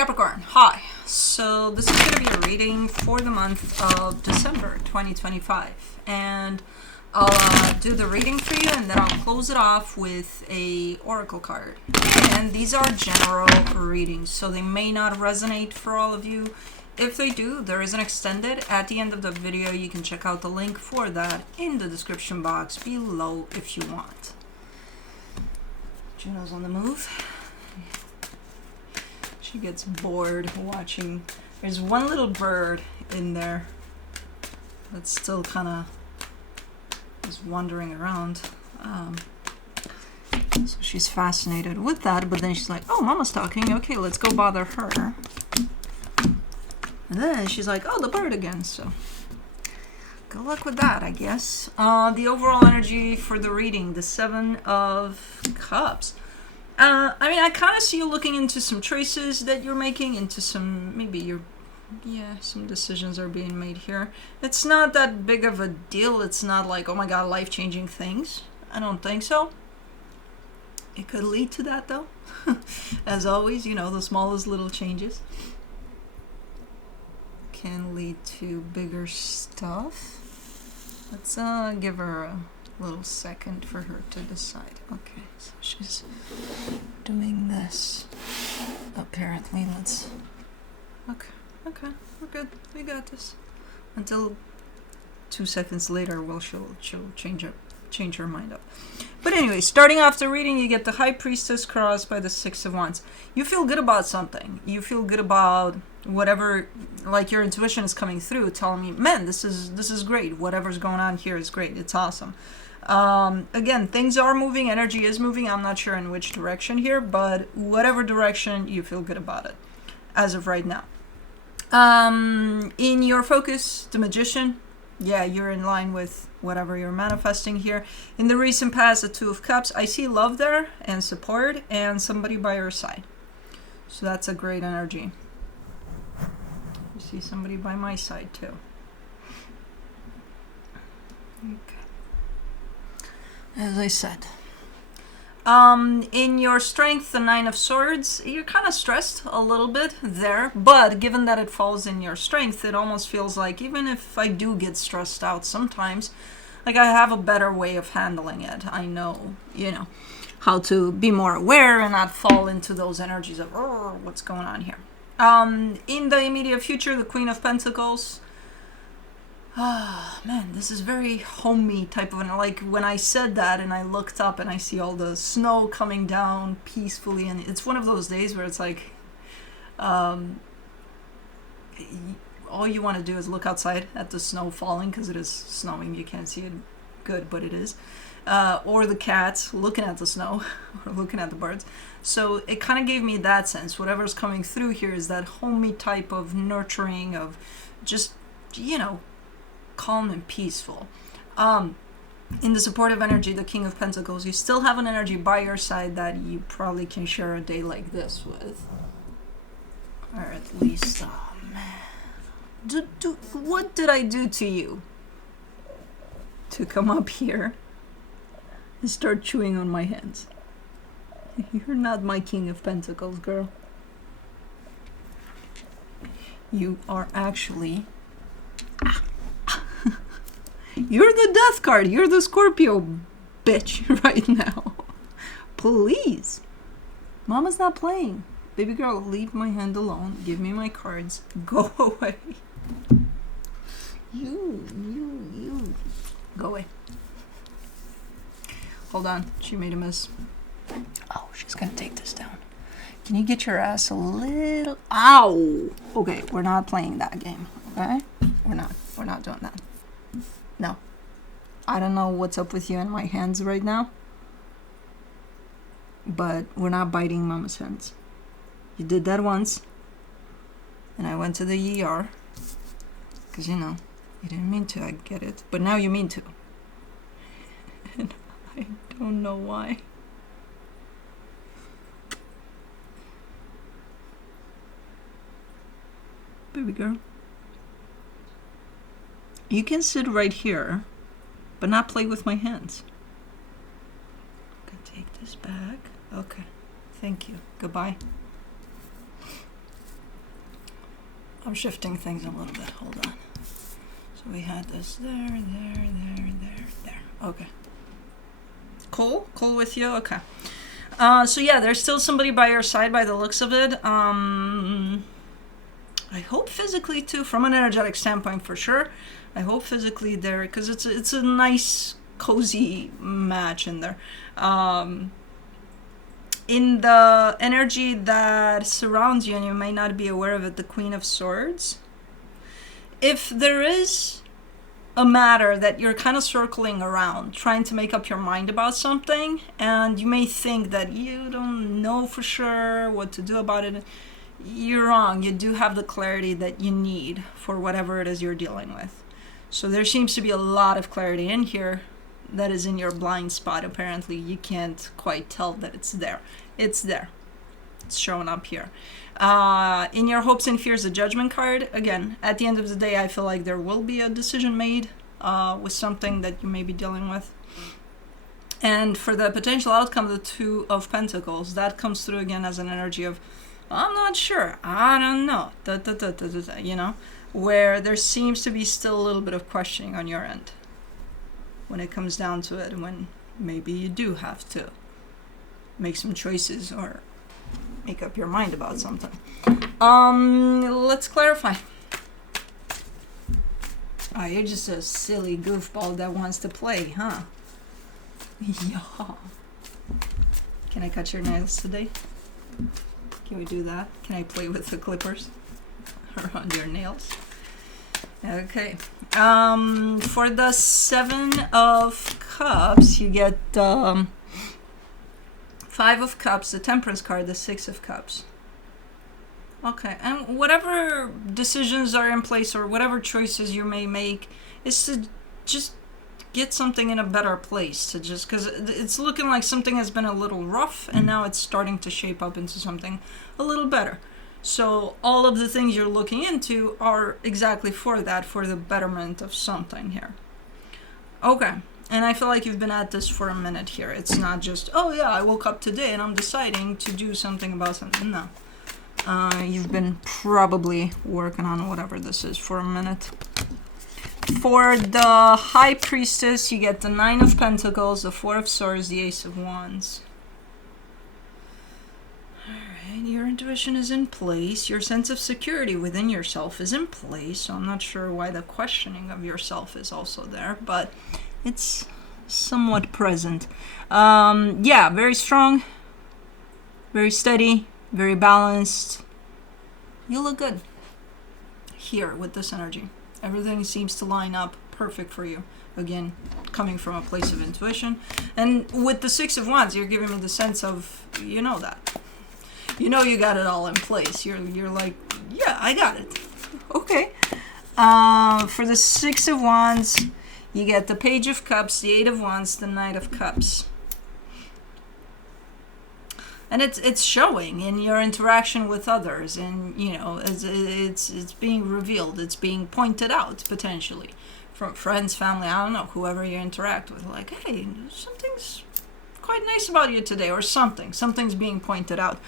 Capricorn, hi. So this is going to be a reading for the month of December 2025. And I'll do the reading for you and then I'll close it off with a oracle card. And these are general readings, so they may not resonate for all of you. If they do, there is an extended. At the end of the video, you can check out the link for that in the description box below if you want. Juno's on the move. She gets bored watching. There's one little bird in there that's still kind of is wandering around. So she's fascinated with that, but then she's like, oh, Mama's talking. Okay, let's go bother her. And then she's like, oh, the bird again. So good luck with that, I guess. The overall energy for the reading, the Seven of Cups. I mean, I kind of see you looking into some choices that you're making, into some, maybe some decisions are being made here. It's not that big of a deal. It's not like, oh my God, life-changing things. I don't think so. It could lead to that though. As always, you know, the smallest little changes can lead to bigger stuff. Let's give her a little second for her to decide. Okay, so she's doing this. Apparently, okay, we're good. We got this. Until 2 seconds later, well, she'll change her mind up. But anyway, starting off the reading, you get the High Priestess crossed by the Six of Wands. You feel good about something. You feel good about whatever, like your intuition is coming through, telling me, man, this is great. Whatever's going on here is great. It's awesome. Again, things are moving. Energy is moving. I'm not sure in which direction here, but whatever direction, you feel good about it as of right now. In your focus, the Magician. Yeah, you're in line with whatever you're manifesting here. In the recent past, the Two of Cups, I see love there and support and somebody by your side. So that's a great energy. You see somebody by my side too. Okay. As I said. In your strength, the Nine of Swords, you're kind of stressed a little bit there, but given that it falls in your strength, it almost feels like even if I do get stressed out sometimes, like I have a better way of handling it. I know, you know, how to be more aware and not fall into those energies of, oh, what's going on here. In the immediate future, the Queen of Pentacles. Ah, man, this is very homey type of, like when I said that and I looked up and I see all the snow coming down peacefully, and it's one of those days where it's like, all you want to do is look outside at the snow falling because it is snowing. You can't see it good, but it is. Or the cats looking at the snow or looking at the birds. So it kind of gave me that sense. Whatever's coming through here is that homey type of nurturing, of just, you know, calm and peaceful. In the supportive energy, the King of Pentacles, you still have an energy by your side that you probably can share a day like this with. Or at least, oh man. What did I do to you to come up here and start chewing on my hands? You're not my King of Pentacles, girl. You are actually... You're the Death card. You're the Scorpio bitch right now. Please. Mama's not playing. Baby girl, leave my hand alone. Give me my cards. Go away. You. Go away. Hold on. She made a miss. Oh, she's gonna take this down. Can you get your ass a little... Ow! Okay, we're not playing that game. Okay? We're not doing that. No. I don't know what's up with you and my hands right now, but we're not biting Mama's hands. You did that once, and I went to the ER, because, you know, you didn't mean to, I get it, but now you mean to. And I don't know why. Baby girl. You can sit right here, but not play with my hands. I'm gonna take this back. Okay, thank you. Goodbye. I'm shifting things a little bit. Hold on. So we had this there. Okay. Cool with you? Okay. So yeah, there's still somebody by your side by the looks of it. I hope physically too, from an energetic standpoint for sure. I hope physically there, because it's a nice, cozy match in there. In the energy that surrounds you, and you may not be aware of it, the Queen of Swords. If there is a matter that you're kind of circling around, trying to make up your mind about something, and you may think that you don't know for sure what to do about it, you're wrong. You do have the clarity that you need for whatever it is you're dealing with. So there seems to be a lot of clarity in here that is in your blind spot. Apparently you can't quite tell that it's there. It's there. It's showing up here. In your hopes and fears, the Judgment card. Again, at the end of the day, I feel like there will be a decision made with something that you may be dealing with. And for the potential outcome, the Two of Pentacles, that comes through again as an energy of, I'm not sure, I don't know, you know, where there seems to be still a little bit of questioning on your end when it comes down to it, when maybe you do have to make some choices or make up your mind about something. Let's clarify. Oh, you're just a silly goofball that wants to play, huh? Yeah. Can I cut your nails today? Can we do that? Can I play with the clippers around your nails? Okay. For the Seven of Cups, you get Five of Cups, the Temperance card, the Six of Cups. Okay, and whatever decisions are in place or whatever choices you may make is to just get something in a better place, to just, because it's looking like something has been a little rough and now it's starting to shape up into something a little better. So all of the things you're looking into are exactly for that, for the betterment of something here. Okay, and I feel like you've been at this for a minute here. It's not just, oh yeah, I woke up today and I'm deciding to do something about something. No. You've been probably working on whatever this is for a minute. For the High Priestess, you get the Nine of Pentacles, the Four of Swords, the Ace of Wands. Alright, your intuition is in place. Your sense of security within yourself is in place. So I'm not sure why the questioning of yourself is also there, but it's somewhat present. Yeah, very strong, very steady, very balanced. You look good here with this energy. Everything seems to line up perfect for you. Again, coming from a place of intuition. And with the Six of Wands, you're giving me the sense of, you know that. You know you got it all in place. You're like, yeah, I got it. Okay. For the Six of Wands, you get the Page of Cups, the Eight of Wands, the Knight of Cups. And it's showing in your interaction with others, and you know, it's being revealed, it's being pointed out potentially from friends, family, I don't know, whoever you interact with, like, hey, something's quite nice about you today, or something's being pointed out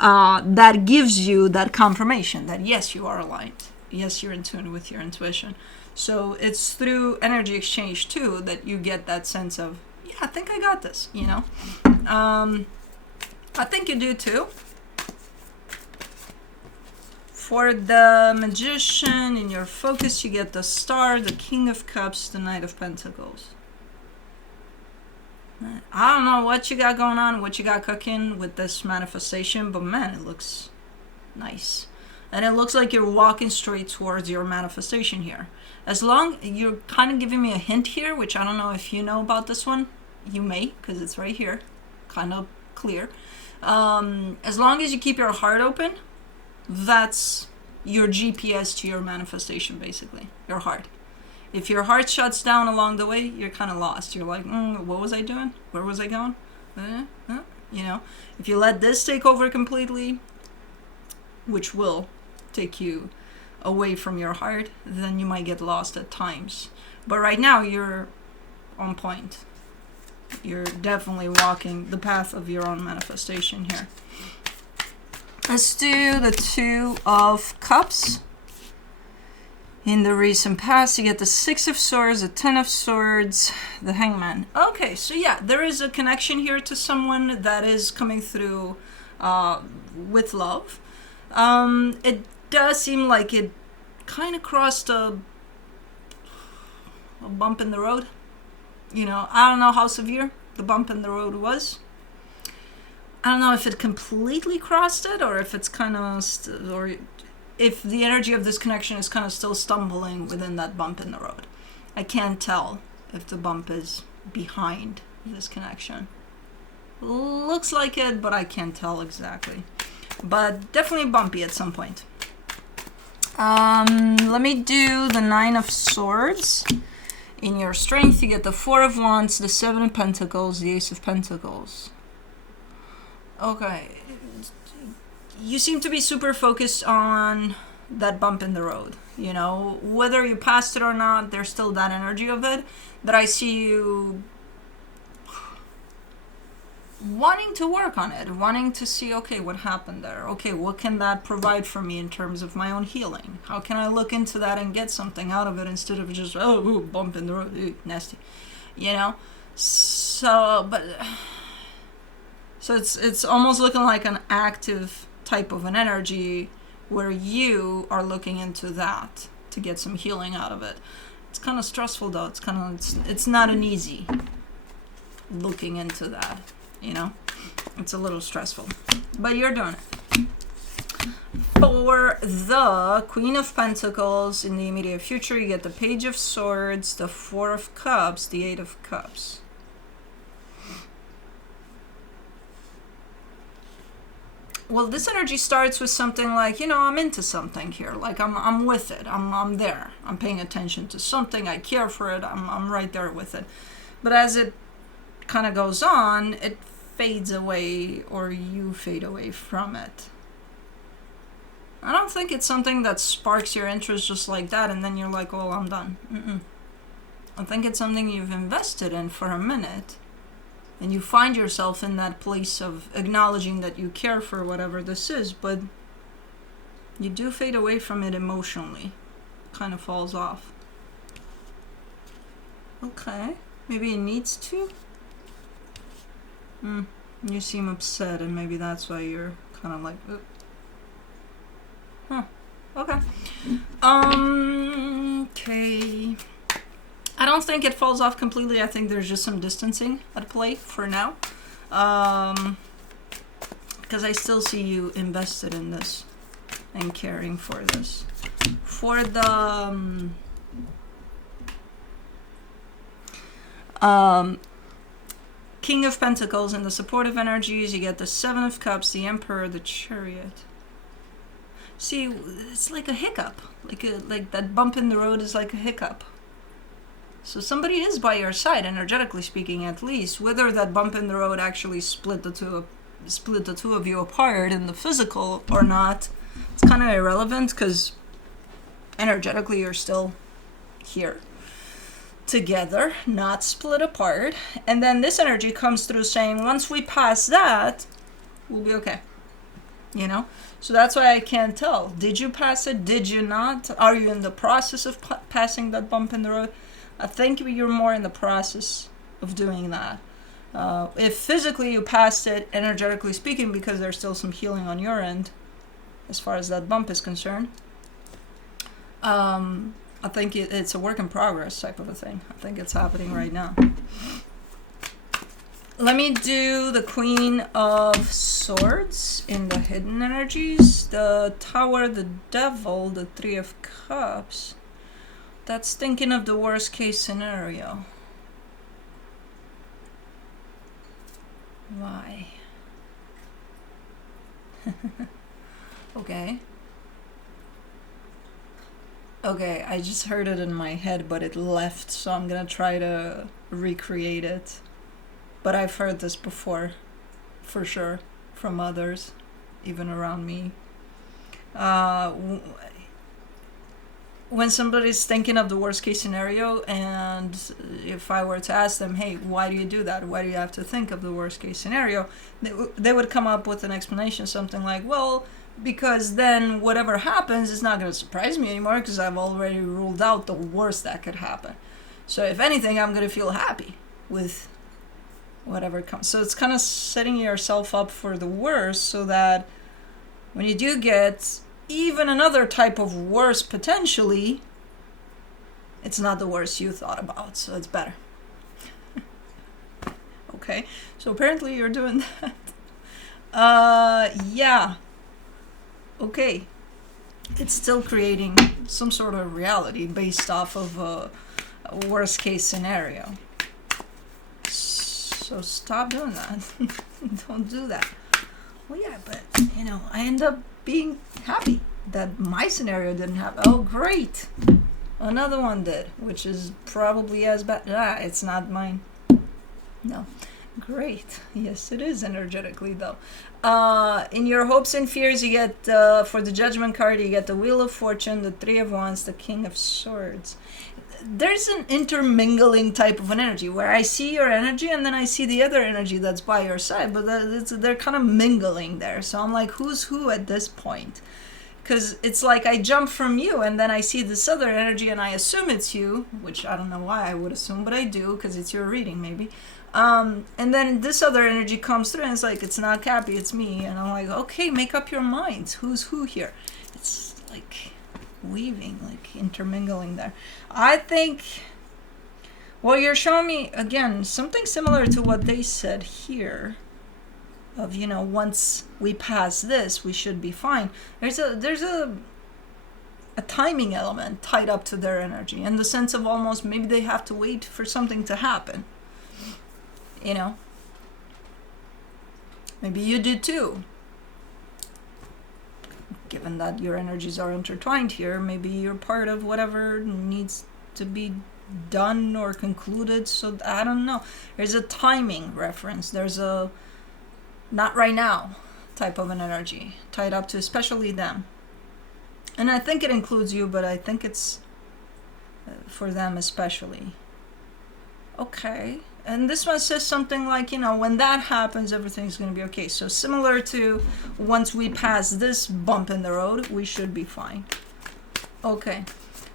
that gives you that confirmation that yes, you are aligned, yes, you're in tune with your intuition. So it's through energy exchange too that you get that sense of, yeah, I think I got this, you know. I think you do too. For the Magician, in your focus, you get the Star, the King of Cups, the Knight of Pentacles. I don't know what you got going on, what you got cooking with this manifestation, but man, it looks nice. And it looks like you're walking straight towards your manifestation here. As long, you're kind of giving me a hint here, which I don't know if you know about this one. You may, because it's right here, kind of clear. As long as you keep your heart open, that's your GPS to your manifestation, basically, your heart. If your heart shuts down along the way, you're kind of lost. You're like, what was I doing? Where was I going? You know, if you let this take over completely, which will take you away from your heart, then you might get lost at times. But right now, you're on point. You're definitely walking the path of your own manifestation here. Let's do the Two of Cups. In the recent past, you get the Six of Swords, the Ten of Swords, the Hangman. Okay, so yeah, there is a connection here to someone that is coming through with love. It does seem like it kind of crossed a bump in the road. You know, I don't know how severe the bump in the road was. I don't know if it completely crossed it, or if it's kind of, or if the energy of this connection is kind of still stumbling within that bump in the road. I can't tell if the bump is behind this connection. Looks like it, but I can't tell exactly. But definitely bumpy at some point. Let me do the Nine of Swords. In your strength, you get the Four of Wands, the Seven of Pentacles, the Ace of Pentacles. Okay. You seem to be super focused on that bump in the road. You know, whether you passed it or not, there's still that energy of it. But I see you wanting to work on it, wanting to see, okay, what happened there? Okay, what can that provide for me in terms of my own healing? How can I look into that and get something out of it instead of just, oh, ooh, bump in the road, ooh, nasty. You know? So it's almost looking like an active type of an energy where you are looking into that to get some healing out of it. It's kind of stressful though. It's not an easy looking into that, you know. It's a little stressful, but you're doing it. For the Queen of Pentacles in the immediate future, you get the Page of Swords, the Four of Cups, the Eight of Cups. Well, this energy starts with something like, you know, I'm into something here. Like I'm with it. I'm there. I'm paying attention to something. I care for it. I'm right there with it. But as it kind of goes on, it fades away, or you fade away from it. I don't think it's something that sparks your interest just like that, and then you're like, oh, I'm done. I think it's something you've invested in for a minute. And you find yourself in that place of acknowledging that you care for whatever this is, but you do fade away from it emotionally. Kind of falls off. Okay. Maybe it needs to? You seem upset, and maybe that's why you're kind of like, huh. Okay. Okay. I don't think it falls off completely. I think there's just some distancing at play for now. Because I still see you invested in this and caring for this. For the King of Pentacles and the supportive energies, you get the Seven of Cups, the Emperor, the Chariot. See, it's like a hiccup. Like that bump in the road is like a hiccup. So somebody is by your side, energetically speaking, at least. Whether that bump in the road actually split the two of you apart in the physical or not, it's kind of irrelevant, because energetically you're still here together, not split apart. And then this energy comes through saying, once we pass that, we'll be okay. You know? So that's why I can't tell. Did you pass it? Did you not? Are you in the process of passing that bump in the road? I think you're more in the process of doing that. If physically you passed it, energetically speaking, because there's still some healing on your end, as far as that bump is concerned, I think it's a work in progress type of a thing. I think it's happening right now. Let me do the Queen of Swords in the hidden energies. The Tower, the Devil, the Three of Cups. That's thinking of the worst case scenario. Why? Okay. Okay, I just heard it in my head, but it left, so I'm gonna try to recreate it. But I've heard this before, for sure, from others, even around me. When somebody's thinking of the worst case scenario, and if I were to ask them, hey, why do you do that? Why do you have to think of the worst case scenario? They would come up with an explanation, something like, well, because then whatever happens is not going to surprise me anymore because I've already ruled out the worst that could happen. So if anything, I'm going to feel happy with whatever comes. So it's kind of setting yourself up for the worst so that when you do get even another type of worst potentially, it's not the worst you thought about, so it's better. Okay, so apparently you're doing that. Yeah. Okay. It's still creating some sort of reality based off of a worst case scenario. So stop doing that. Don't do that. Well, yeah, but, I end up being happy that my scenario didn't happen. Oh, great. Another one did, which is probably as bad. It's not mine. No. Great. Yes, it is energetically, though. In your hopes and fears, you get, for the Judgment card, you get the Wheel of Fortune, the Three of Wands, the King of Swords. There's an intermingling type of an energy where I see your energy and then I see the other energy that's by your side, but they're kind of mingling there. So I'm like, who's who at this point? Because it's like I jump from you and then I see this other energy and I assume it's you, which I don't know why I would assume, but I do because it's your reading maybe. And then this other energy comes through and it's like, it's not Cappy, it's me. And I'm like, okay, make up your minds. Who's who here? It's like weaving, like intermingling there. I think, well, you're showing me, again, something similar to what they said here. Of, once we pass this, we should be fine. There's a timing element tied up to their energy, in the sense of almost maybe they have to wait for something to happen. Maybe you did too. Given that your energies are intertwined here, maybe you're part of whatever needs to be done or concluded. So I don't know. There's a timing reference. There's a not right now type of an energy tied up to especially them. And I think it includes you, but I think it's for them especially. Okay. And this one says something like, when that happens, everything's going to be okay. So similar to once we pass this bump in the road, we should be fine. Okay.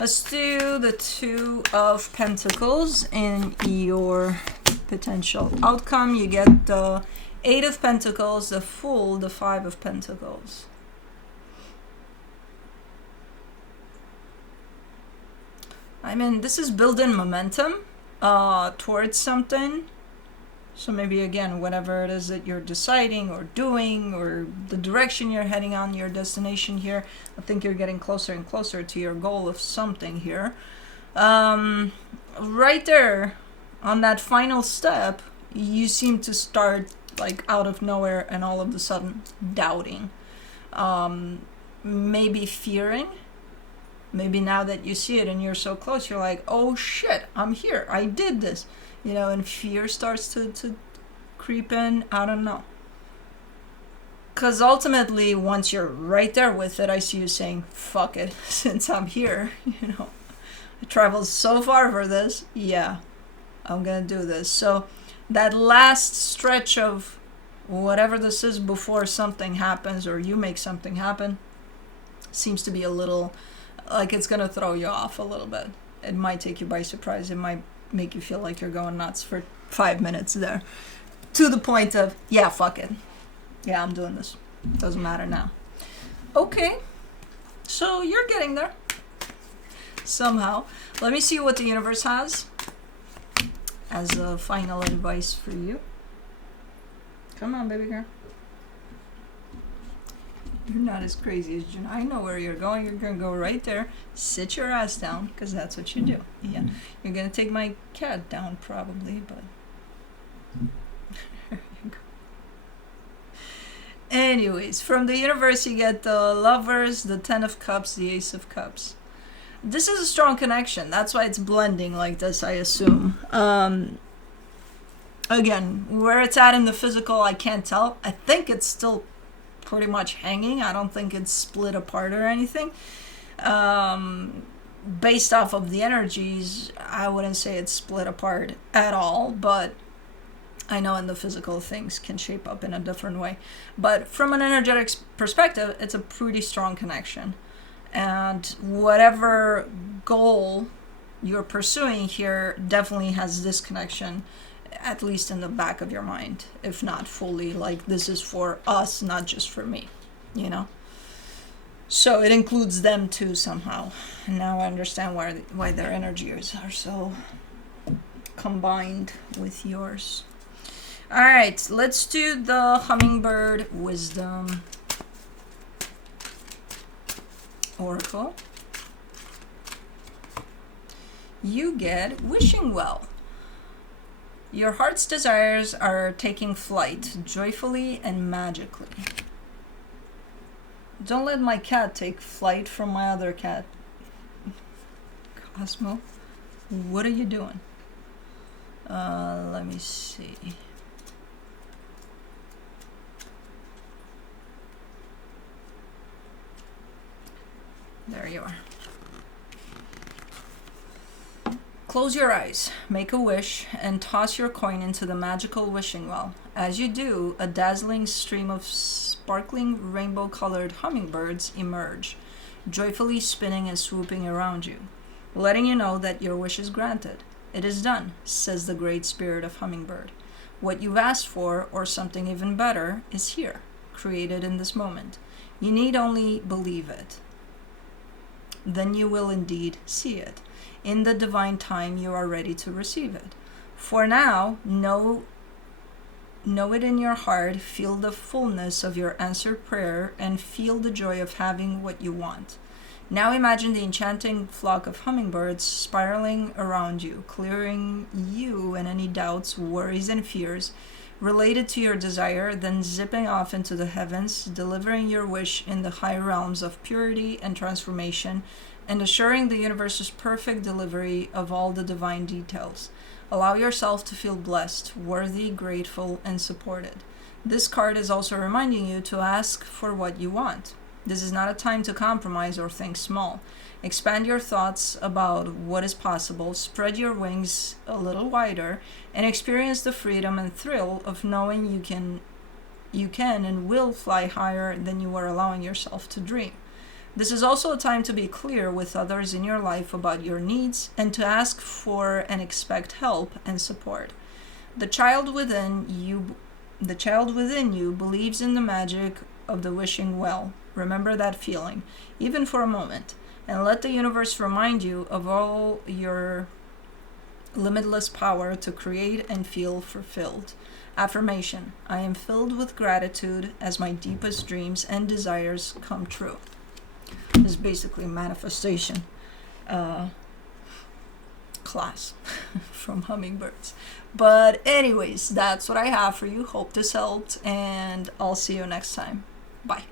Let's do the Two of Pentacles in your potential outcome. You get the Eight of Pentacles, the Fool, the Five of Pentacles. I mean, this is built-in momentum towards something. So maybe, again, whatever it is that you're deciding or doing or the direction you're heading on, your destination here, I think you're getting closer and closer to your goal of something here. Right there on that final step, you seem to start like out of nowhere and all of a sudden doubting, maybe fearing. Maybe now that you see it and you're so close, you're like, oh shit, I'm here, I did this, and fear starts to creep in. I don't know, because ultimately once you're right there with it, I see you saying, fuck it, since I'm here, I traveled so far for this, yeah, I'm gonna do this. So that last stretch of whatever this is before something happens or you make something happen seems to be a little like it's going to throw you off a little bit. It might take you by surprise. It might make you feel like you're going nuts for 5 minutes there. To the point of, yeah, fuck it. Yeah, I'm doing this. Doesn't matter now. Okay. So you're getting there. Somehow. Let me see what the universe has as a final advice for you. Come on, baby girl. You're not as crazy as June. I know where you're going. You're going to go right there. Sit your ass down, because that's what you do. Yeah. You're going to take my cat down, probably, but... There you go. Anyways, from the universe, you get the Lovers, the Ten of Cups, the Ace of Cups. This is a strong connection. That's why it's blending like this, I assume. Again, where it's at in the physical, I can't tell. I think it's still pretty much hanging. I don't think it's split apart or anything. Based off of the energies, I wouldn't say it's split apart at all, but I know in the physical things can shape up in a different way, but from an energetic perspective, it's a pretty strong connection. And whatever goal you're pursuing here definitely has this connection, at least in the back of your mind, if not fully, like this is for us, not just for me, you know? So it includes them too somehow. And now I understand why their energies are so combined with yours. All right, let's do the hummingbird wisdom oracle. You get wishing well. Your heart's desires are taking flight joyfully and magically. Don't let my cat take flight from my other cat. Cosmo, what are you doing? Let me see. There you are. Close your eyes, make a wish, and toss your coin into the magical wishing well. As you do, a dazzling stream of sparkling rainbow-colored hummingbirds emerge, joyfully spinning and swooping around you, letting you know that your wish is granted. It is done, says the great spirit of hummingbird. What you've asked for, or something even better, is here, created in this moment. You need only believe it. Then you will indeed see it. In the divine time, you are ready to receive it. For now, know it in your heart, feel the fullness of your answered prayer, and feel the joy of having what you want. Now imagine the enchanting flock of hummingbirds spiraling around you, clearing you and any doubts, worries, and fears related to your desire, then zipping off into the heavens, delivering your wish in the high realms of purity and transformation, and assuring the universe's perfect delivery of all the divine details. Allow yourself to feel blessed, worthy, grateful, and supported. This card is also reminding you to ask for what you want. This is not a time to compromise or think small. Expand your thoughts about what is possible, spread your wings a little wider, and experience the freedom and thrill of knowing you can and will fly higher than you are allowing yourself to dream. This is also a time to be clear with others in your life about your needs and to ask for and expect help and support. The child within you believes in the magic of the wishing well. Remember that feeling, even for a moment, and let the universe remind you of all your limitless power to create and feel fulfilled. Affirmation: I am filled with gratitude as my deepest dreams and desires come true. This is basically manifestation class from hummingbirds. But anyways, that's what I have for you. Hope this helped, and I'll see you next time. Bye.